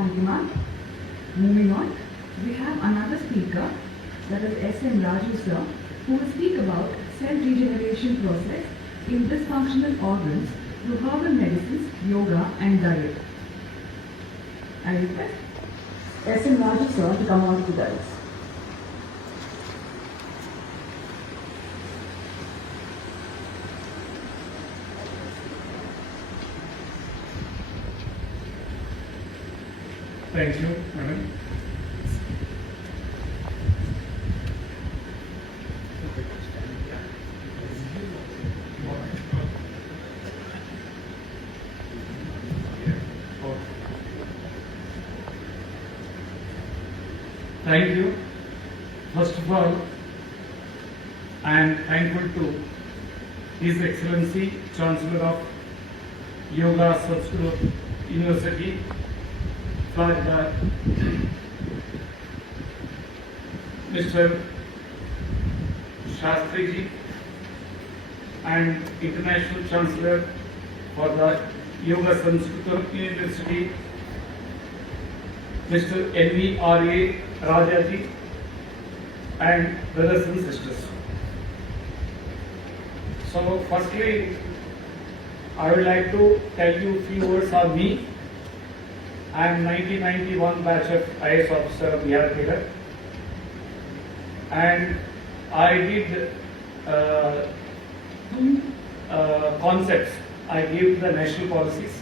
Thank you, ma'am. Moving on, we have another speaker, that is S.M. Raju sir, who will speak about cell regeneration process in dysfunctional organs through herbal medicines, yoga and diet. I request S.M. Raju sir to come on to the dais. Thank you, madam. Thank you. First of all, I am thankful to His Excellency Chancellor of Yoga Sanskritham University for Mr. Shastriji and International Chancellor for the Yoga Sanskritham University, Mr. N.V.R.A. Rajaji and brothers and sisters. So firstly, I would like to tell you a few words on me. I am 1991 batch of IAS officer of Bihar, and I did two concepts. I gave the national policies.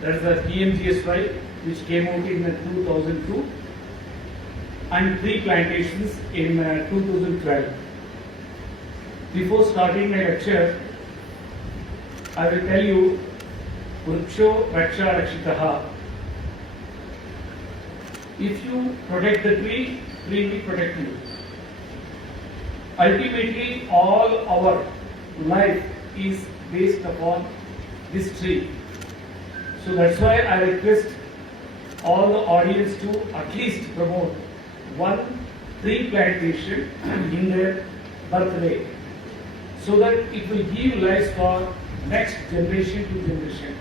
That is the PMGSY, which came out in 2002, and 3 plantations in 2012. Before starting my lecture, I will tell you, Vriksho Raksha Rakshitaha. If you protect the tree, tree will protect you. Ultimately, all our life is based upon this tree. So that's why I request all the audience to at least promote 1 tree plantation in their birthday, so that it will give life for next generation to generation.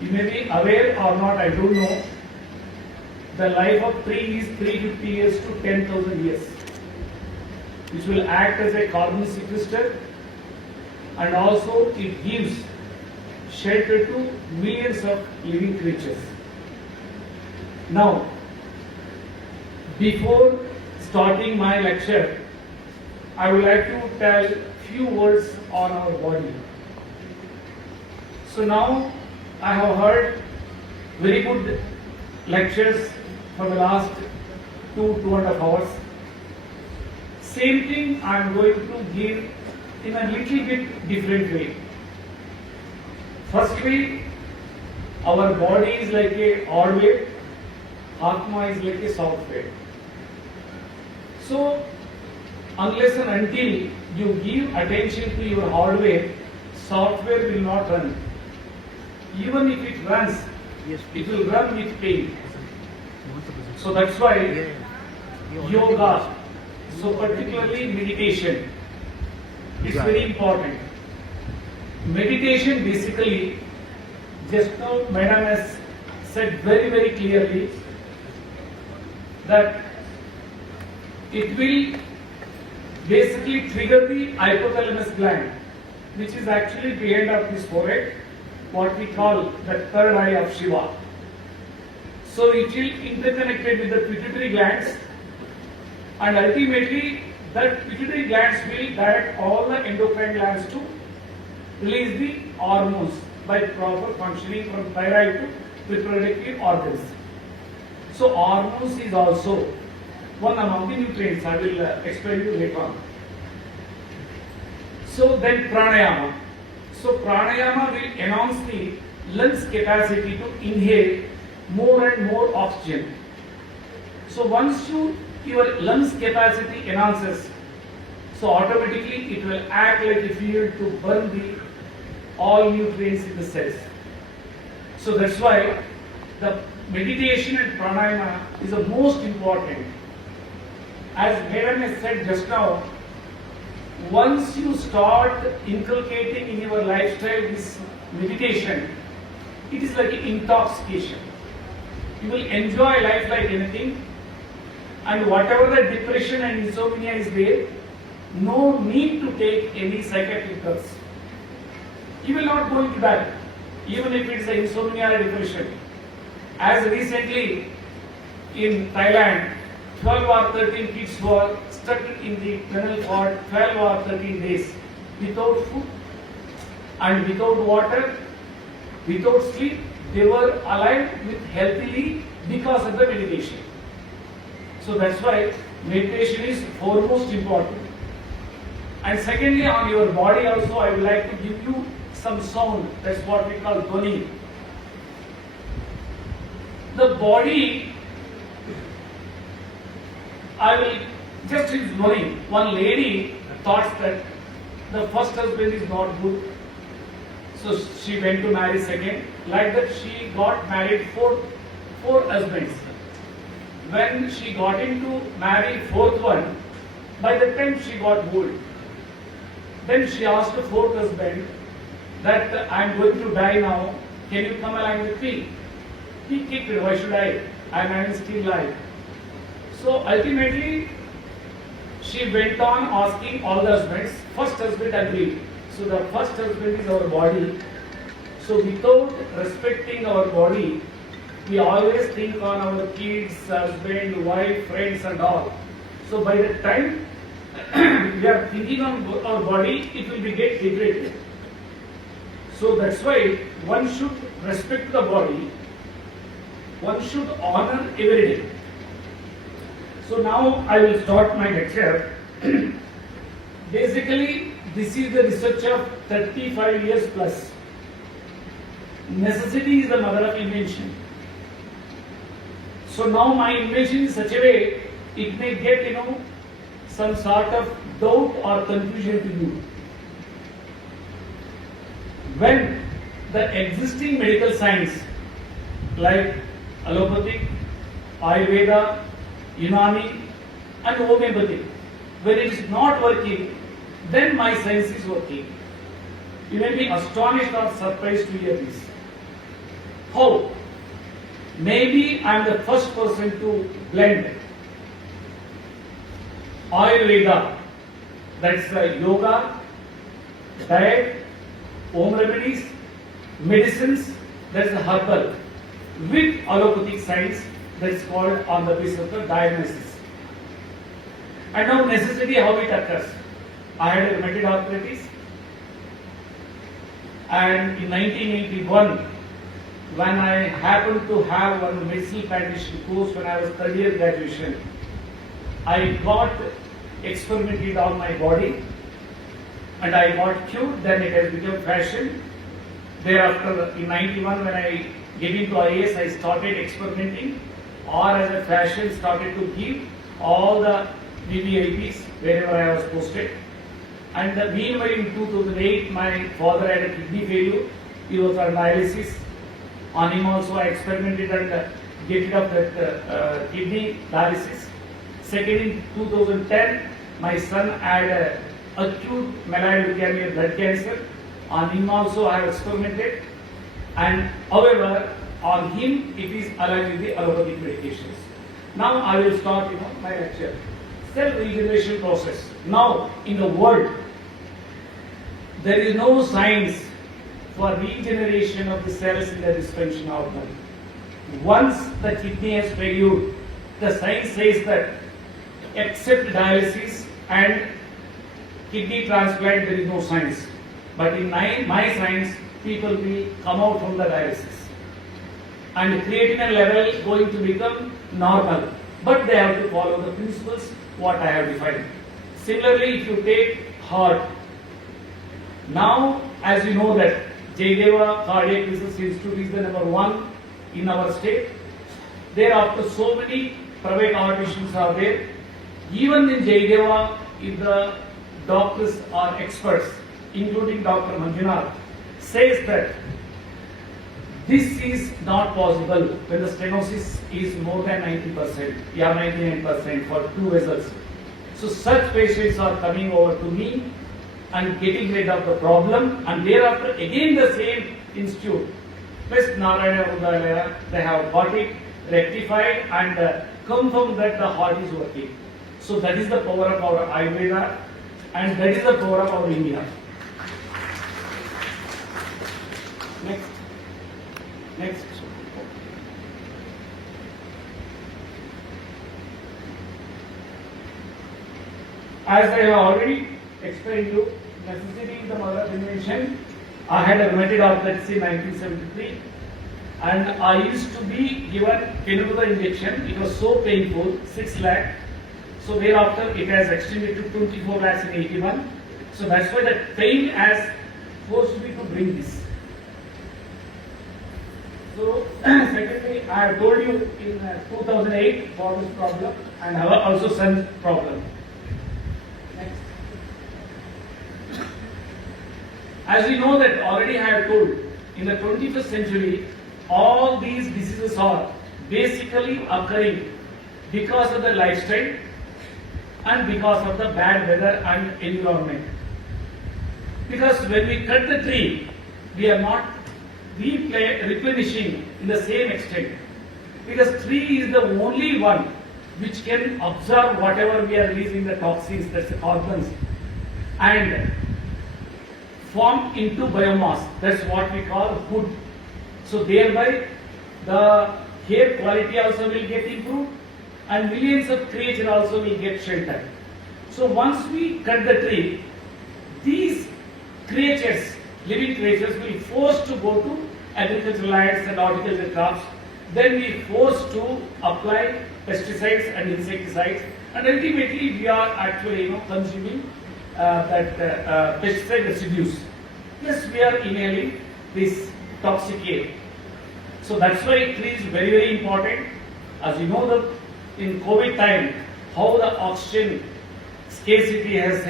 You may be aware or not, I don't know. The life of tree is 350 years to 10,000 years, which will act as a carbon sequester, and also it gives shelter to millions of living creatures. Now, before starting my lecture, I would like to tell few words on our body. So now I have heard very good lectures for the last 2.5 hours. Same thing I am going to give in a little bit different way. Firstly, our body is like a hard wave, Atma is like a soft wave. So, unless and until you give attention to your hard wave, software will not run. Even if it runs, it will run with pain. So that's why yoga, so particularly meditation, is very important. Meditation basically, just now Madam has said very, very clearly that it will basically trigger the hypothalamus gland, which is actually behind of this forehead, what we call the third eye of Shiva. So it will interconnected with the pituitary glands, and ultimately that pituitary glands will direct all the endocrine glands to release the hormones by proper functioning from thyroid to reproductive organs. So hormones is also one among the nutrients. I will explain you later on. So then pranayama. So pranayama will enhance the lungs capacity to inhale more and more oxygen. So once your lungs capacity enhances, so automatically it will act like a fuel to burn the all nutrients in the cells. So that's why the meditation and pranayama is the most important. As Madam has said just now, once you start inculcating in your lifestyle this meditation, it is like an intoxication. You will enjoy life like anything, and whatever the depression and insomnia is there, no need to take any psychiatric drugs. You will not go into that, even if it is a insomnia or depression. As recently in Thailand, 12 or 13 kids were stuck in the tunnel for 12 or 13 days without food and without water, without sleep. They were alive with healthily because of the meditation. So that's why meditation is foremost important. And secondly, on your body also, I would like to give you some sound. That's what we call dhwani. The body, I will just use dhwani. One lady thought that the first husband is not good, so she went to marry second. Like that, she got married four husbands. When she got into marry fourth one, by the time she got old, then she asked the fourth husband that I am going to die now, can you come along with me? He kicked it, why should I? I am still alive. So ultimately, she went on asking all the husbands. First husband agreed. So the first husband is our body. So without respecting our body, we always think on our kids, husband, wife, friends and all. So by the time we are thinking on our body, it will be get degraded. So that's why one should respect the body. One should honor every day. So now I will start my lecture. Basically, this is the research of 35 years plus. Necessity is the mother of invention. So now my invention is such a way, it may get, some sort of doubt or confusion to you. When the existing medical science like allopathic, Ayurveda, Unani and homeopathy, when it is not working, then my science is working. You may be astonished or surprised to hear this. How? Maybe I am the first person to blend Ayurveda, that's yoga, diet, home remedies, medicines, that's the herbal, with allopathic science, that's called on the basis of the diagnosis. And now necessity, how it occurs. I had a rheumatoid arthritis, and in 1981, when I happened to have one medicinal practitioner course when I was third year graduation, I got experimented on my body and I got cured. Then it has become fashion. Thereafter, in 91, when I get into IAS, I started experimenting, or as a fashion started to give all the VVIPs wherever I was posted. And meanwhile, in 2008, my father had a kidney failure. He was on dialysis. On him also, I experimented and get rid of that kidney dialysis. Second, in 2010, my son had acute myeloid leukemia, blood cancer. On him also, I have experimented. And however, on him, it is aligned with the allopathic medications. Now, I will start my lecture. Self-regeneration process. Now, in the world, there is no science for regeneration of the cells in the dysfunctional organ. Once the kidney has failed, the science says that except dialysis and kidney transplant, there is no science. But in my science, people will come out from the dialysis. And creatinine level going to become normal. But they have to follow the principles what I have defined. Similarly, if you take heart, now as you know that Jaydeva Cardiac Research Institute is the number 1 in our state. Thereafter, so many private organizations are there. Even in Jaydeva, if the doctors are experts, including Dr. Manjunath, says that this is not possible when the stenosis is more than 90%, 99% for 2 vessels. So such patients are coming over to me and getting rid of the problem, and thereafter again the same institute, plus Narayana Rudalaya, they have got it, rectified and confirm that the heart is working. So that is the power of our Ayurveda and that is the power of our India. Next. Next. As I have already explained to you, necessity is the mother of invention. I had a rheumatic arthritis in 1973 and I used to be given Incurable injection. It was so painful, 6 lakh. So thereafter it has extended to 24 lakhs in 81. So that's why the pain has forced me to bring this. So secondly, I have told you in 2008 for this problem and I have also sun problem. Next. As we know that already I have told, in the 21st century, all these diseases are basically occurring because of the lifestyle and because of the bad weather and environment. Because when we cut the tree, we are not replenishing in the same extent. Because tree is the only one which can absorb whatever we are releasing the toxins, that's the carbons, and form into biomass. That's what we call wood. So thereby the air quality also will get improved and millions of creatures also will get shelter. So once we cut the tree, these creatures, living creatures, will forced to go to agricultural lands and horticultural crops. Then we forced to apply pesticides and insecticides, and ultimately we are actually consuming that pesticide residues. Plus we are inhaling this toxic air. So that's why tree is very, very important. As you know that in COVID time, how the oxygen scarcity has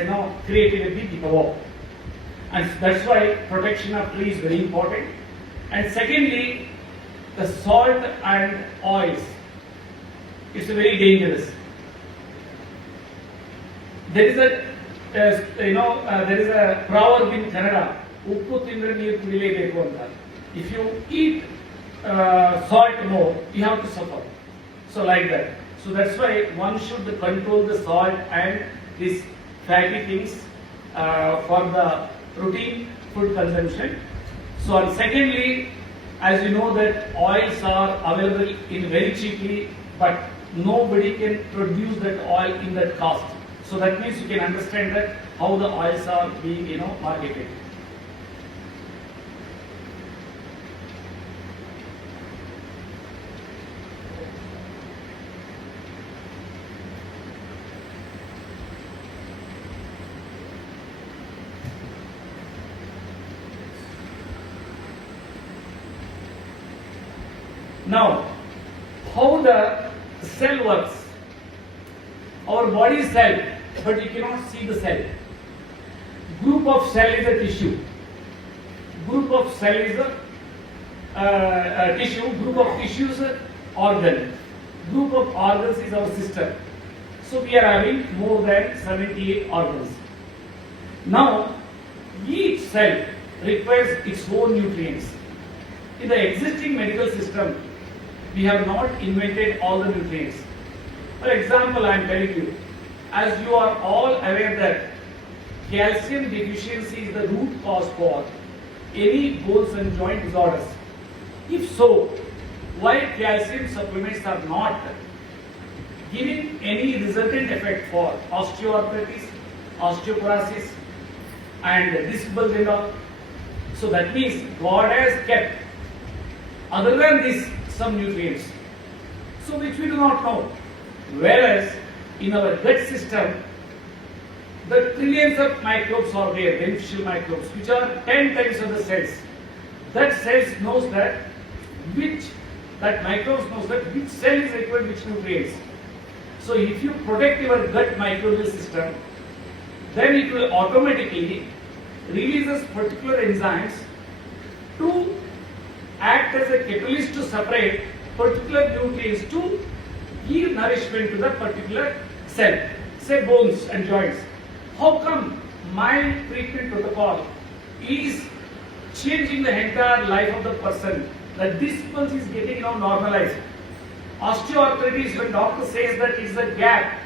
created a big havoc. And that's why protection of tree is very important. And secondly, the salt and oils. It's very dangerous. There is a there is a proverb in Kannada. Uppu tindre neeru kudilebeku anta. If you eat salt more, you have to suffer. So like that. So that's why one should control the salt and these fatty things for the routine food consumption. So and secondly, as you know that oils are available in very cheaply, but nobody can produce that oil in that cost. So that means you can understand that how the oils are being marketed. Now, how the cell works. Our body is cell, but you cannot see the cell. Group of cell is a tissue. Group of cell is a tissue. Group of tissue is an organ. Group of organs is our system. So we are having more than 78 organs. Now, each cell requires its own nutrients. In the existing medical system, we have not invented all the nutrients. For example, I am telling you, as you are all aware that calcium deficiency is the root cause for any bones and joint disorders. If so, why calcium supplements are not giving any resultant effect for osteoarthritis, osteoporosis and disc bulge and all? So that means God has kept other than this some nutrients, so which we do not know. Whereas in our gut system, the trillions of microbes are there, beneficial microbes, which are 10 times of the cells. That cells knows that microbes knows that which cell is required which nutrients. So if you protect your gut microbial system, then it will automatically releases particular enzymes to act as a catalyst to separate particular nutrients to give nourishment to the particular cell, say bones and joints. How come my treatment protocol is changing the entire life of the person? That this pulse is getting now normalized. Osteoarthritis, when doctor says that it's a gap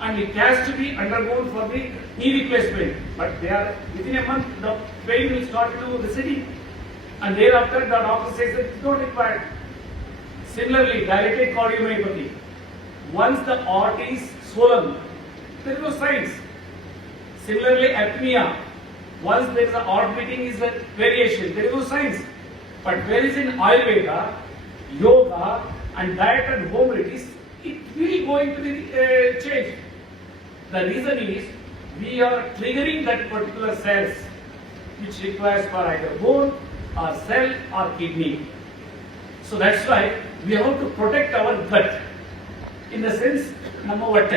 and it has to be undergone for the knee replacement, but they are within a month the pain will start to receding, and thereafter the doctor says that it's not required. Similarly, dilated cardiomyopathy. Once the artery is swollen, there is no signs. Similarly, apnea. Once there is a heart beating is a variation, there is no signs. But whereas in Ayurveda, yoga and diet and home remedies, it will going to be changed. The reason is we are triggering that particular cells which requires for either bone or cell or kidney. So that's why we have to protect our gut. In the sense, number one.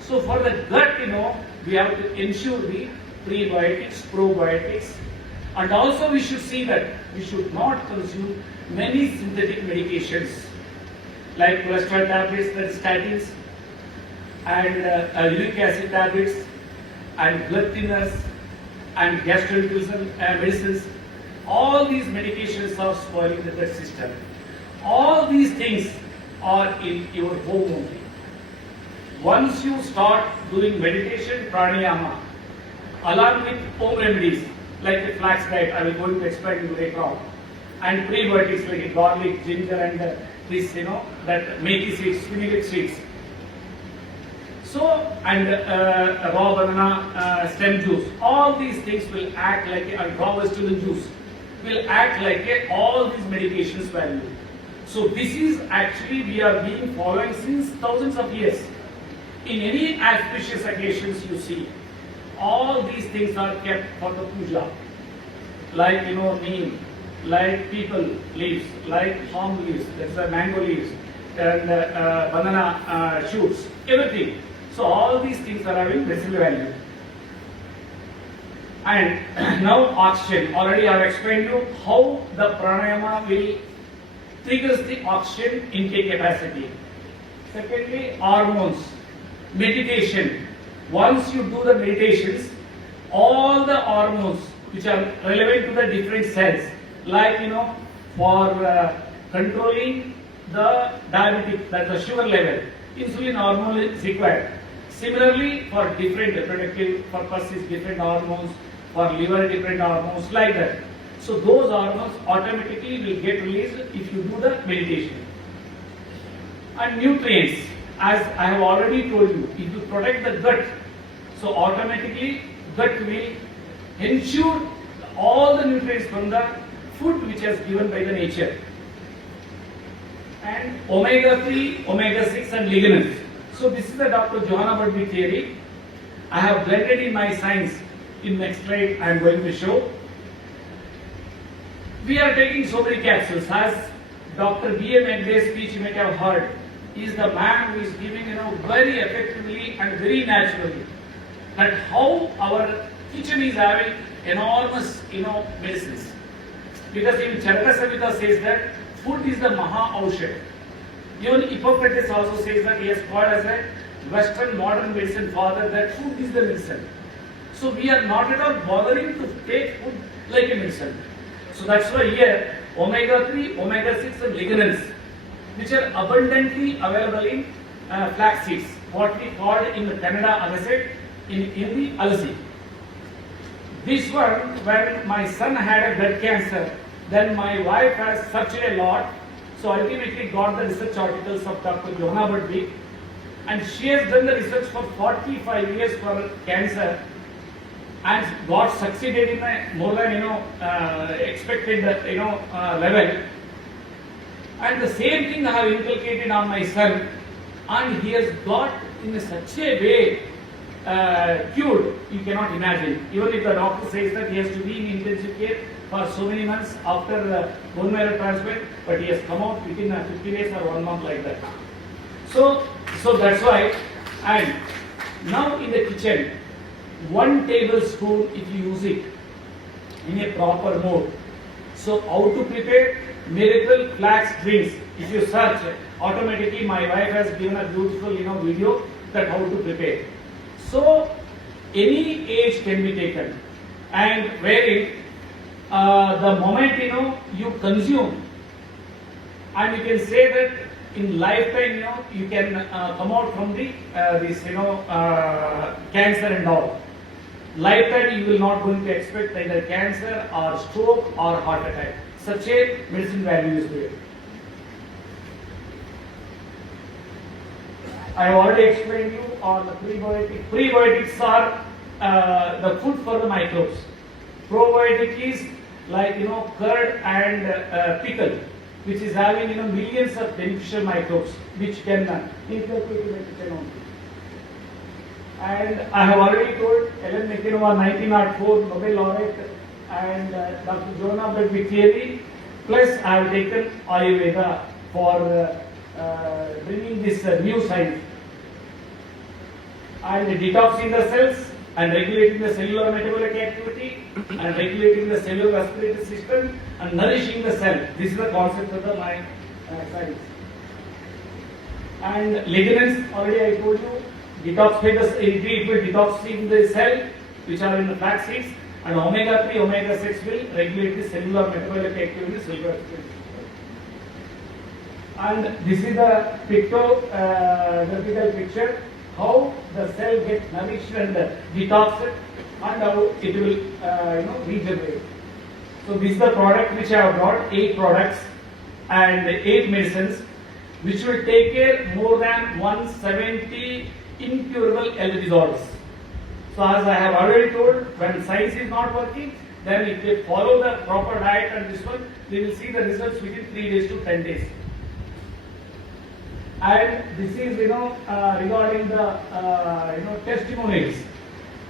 So for the gut, we have to ensure the prebiotics, probiotics, and also we should see that we should not consume many synthetic medications like cholesterol tablets, that is statins, and uric acid tablets, and blood thinners, and gastrointestinal medicines. All these medications are spoiling the gut system. All these things are in your home only. Once you start doing meditation, pranayama, along with home remedies like the flax diet, I will go to explain you later on, and prebiotics like garlic, ginger, and this, that meaty seeds, spinach seeds. So, and raw banana stem juice, all these things will act like raw vegetable juice will act like all these medications value. So this is actually we are being following since thousands of years. In any auspicious occasions you see, all these things are kept for the puja. Like neem, like people leaves, like palm leaves, that's the mango leaves, and banana shoots, everything. So all these things are having medicinal value. And now oxygen. Already I have explained you how the pranayama will triggers the oxygen intake capacity. Secondly, hormones. Meditation. Once you do the meditations, all the hormones which are relevant to the different cells, like for controlling the diabetic, that's the sugar level, insulin hormone is required. Similarly, for different reproductive purposes, different hormones, for liver, different hormones, like that. So those hormones automatically will get released if you do the meditation. And nutrients, as I have already told you, if you protect the gut, so automatically gut will ensure all the nutrients from the food which is given by the nature. And omega-3, omega-6 and lignans. So this is the Dr. Johanna Pvt theory. I have blended in my science. In next slide I am going to show. We are taking so many capsules. As Dr. B.M. Egde's speech you may have heard, he is the man who is giving very effectively and very naturally that how our kitchen is having enormous medicines. Because even Charaka Samhita says that food is the Maha Aushad. Even Hippocrates also says that he has called as a Western modern medicine father, that food is the medicine. So we are not at all bothering to take food like a medicine. So that's why here omega-3, omega-6 and lignans, which are abundantly available in flax seeds, what we call in the Kannada agasse, in the alasi. This one, when my son had a blood cancer, then my wife has searched a lot, so ultimately got the research articles of Dr. Johanna Pvt, and she has done the research for 45 years for cancer, and got succeeded in a more than expected level. And the same thing I have inculcated on my son, and he has got in such a way cured, you cannot imagine. Even if the doctor says that he has to be in intensive care for so many months after bone marrow transplant, but he has come out within 50 days or 1 month like that. So that's why. And now in the kitchen, 1 tablespoon if you use it in a proper mode. So how to prepare miracle flax drinks? If you search, automatically my wife has given a beautiful video that how to prepare. So any age can be taken, and wherein the moment you consume, and you can say that in lifetime, you can come out from the this cancer and all. Lifetime you will not going to expect either cancer or stroke or heart attack. Such a medicine value is there. I have already explained you on the prebiotic. Prebiotics are the food for the microbes. Probiotic is like curd and pickle, which is having millions of beneficial microbes which can inculcate in the kitchen only. And I have already told Ellen McKenna, 1904 Nobel laureate, and Dr. Jonah Pvt Ltd. Plus I have taken Ayurveda for bringing this new science and detoxing the cells and regulating the cellular metabolic activity and regulating the cellular respiratory system and nourishing the cell. This is the concept of the mind science. And ligaments, already I told you, detoxify it will detoxify the cell which are in the flax seeds, and omega 3, omega 6 will regulate the cellular metabolic activity, cellular respiratory system. And this is the graphical picture, how the cell gets nourished and detoxed and how it will regenerate. So this is the product which I have brought, 8 products and 8 medicines which will take care more than 170 incurable health disorders. So as I have already told, when science is not working, then if they follow the proper diet and this one, they will see the results within 3 days to 10 days. And this is regarding the testimonials.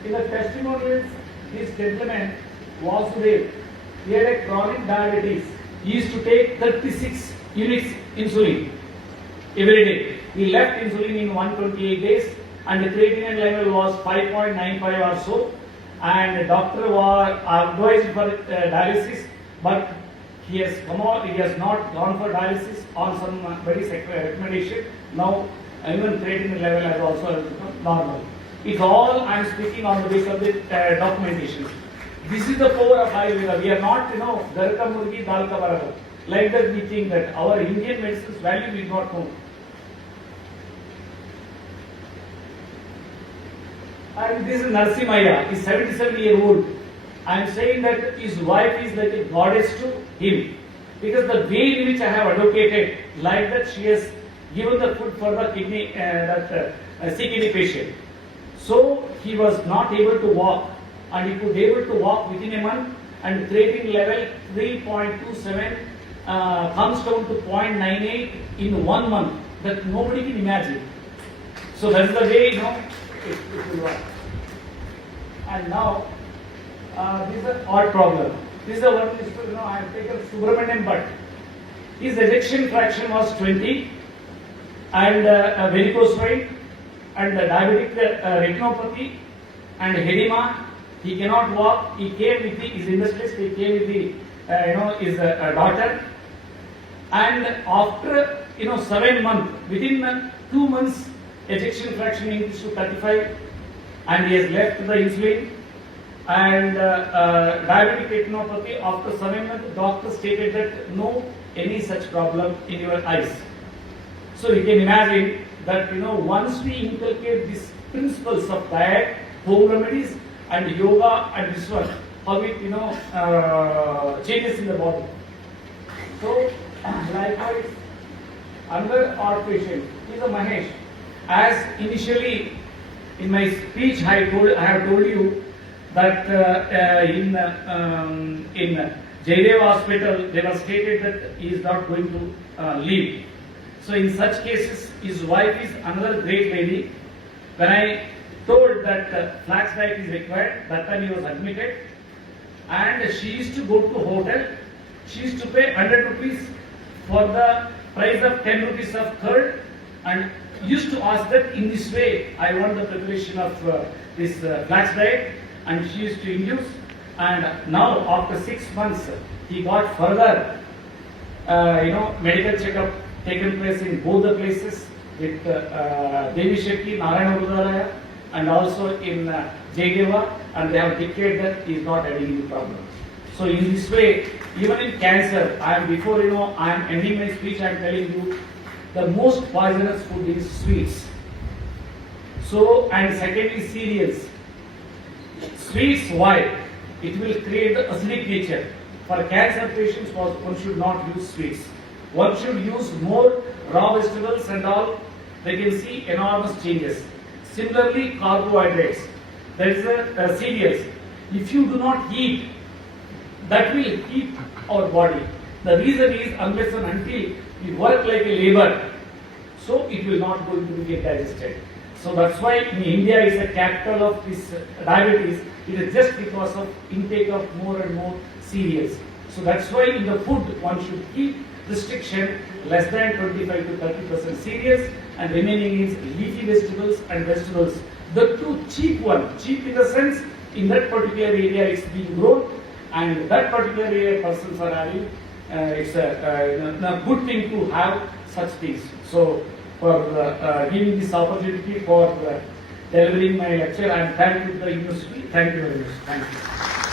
In the testimonials, this gentleman Vasudev, he had a chronic diabetes. He used to take 36 units insulin every day. He left insulin in 128 days, and the creatinine level was 5.95 or so. And the doctor was advised for dialysis, but he has come out. He has not gone for dialysis on some very recommendation. Now even creatinine level has also become normal. It's all I am speaking on the basis of the documentation. This is the power of Ayurveda. We are not, Garka Murgi Dal Ka Barabar. Like that we think that our Indian medicine's value we do not know. And this is Narsimaya, he's 77-year-old. I am saying that his wife is like a goddess to him. Because the way in which I have advocated, like that she has given the food for the kidney, CKD patient. So he was not able to walk, and he could able to walk within a month, and creatinine level 3.27 comes down to 0.98 in 1 month. That nobody can imagine. So that's the way it will work. And now this is an odd problem. This is the one I have taken Subramanian Bhatt. His ejection fraction was 20, and varicose vein, and diabetic retinopathy, and edema. He cannot walk. He came with his industrialist. He came with his daughter, and after 7 months, within 2 months, ejection fraction increased to 35, and he has left the insulin. And diabetic retinopathy, after 7 months, the doctor stated that no any such problem in your eyes. So you can imagine that once we inculcate these principles of diet, home remedies, and yoga, and this one, how it changes in the body. So likewise, another odd patient is a Mahesh. As initially in my speech I have told you that in Jaydev Hospital they were stated that he is not going to leave. So in such cases, his wife is another great lady. When I told that flax diet is required, that time he was admitted, and she used to go to hotel. She used to pay 100 rupees for the price of 10 rupees of curd, and used to ask that in this way I want the preparation of this flax diet, and she used to induce. And now after 6 months he got further medical checkup taken place in both the places with Devi Shetty, Narayana Rudalaya, and also in Jaydeva, and they have declared that he is not having any problem. So in this way, even in cancer, I am ending my speech, I am telling you, the most poisonous food is sweets. So, and second is cereals. Sweets, why? It will create the acidic nature. For cancer patients, one should not use sweets. One should use more raw vegetables and all. They can see enormous changes. Similarly, carbohydrates. There is a cereals. If you do not eat, that will heat our body. The reason is unless and until we work like a labor, so it will not going to get digested. So that's why in India is a capital of this diabetes. It is just because of intake of more and more cereals. So that's why in the food one should keep restriction less than 25 to 30% cereals, and remaining is leafy vegetables and vegetables. The two cheap one, cheap in the sense in that particular area it's being grown, and that particular area persons are having. It's a good thing to have such things. So for giving this opportunity for delivering my lecture, I am thankful to the university. Thank you very much. Thank you.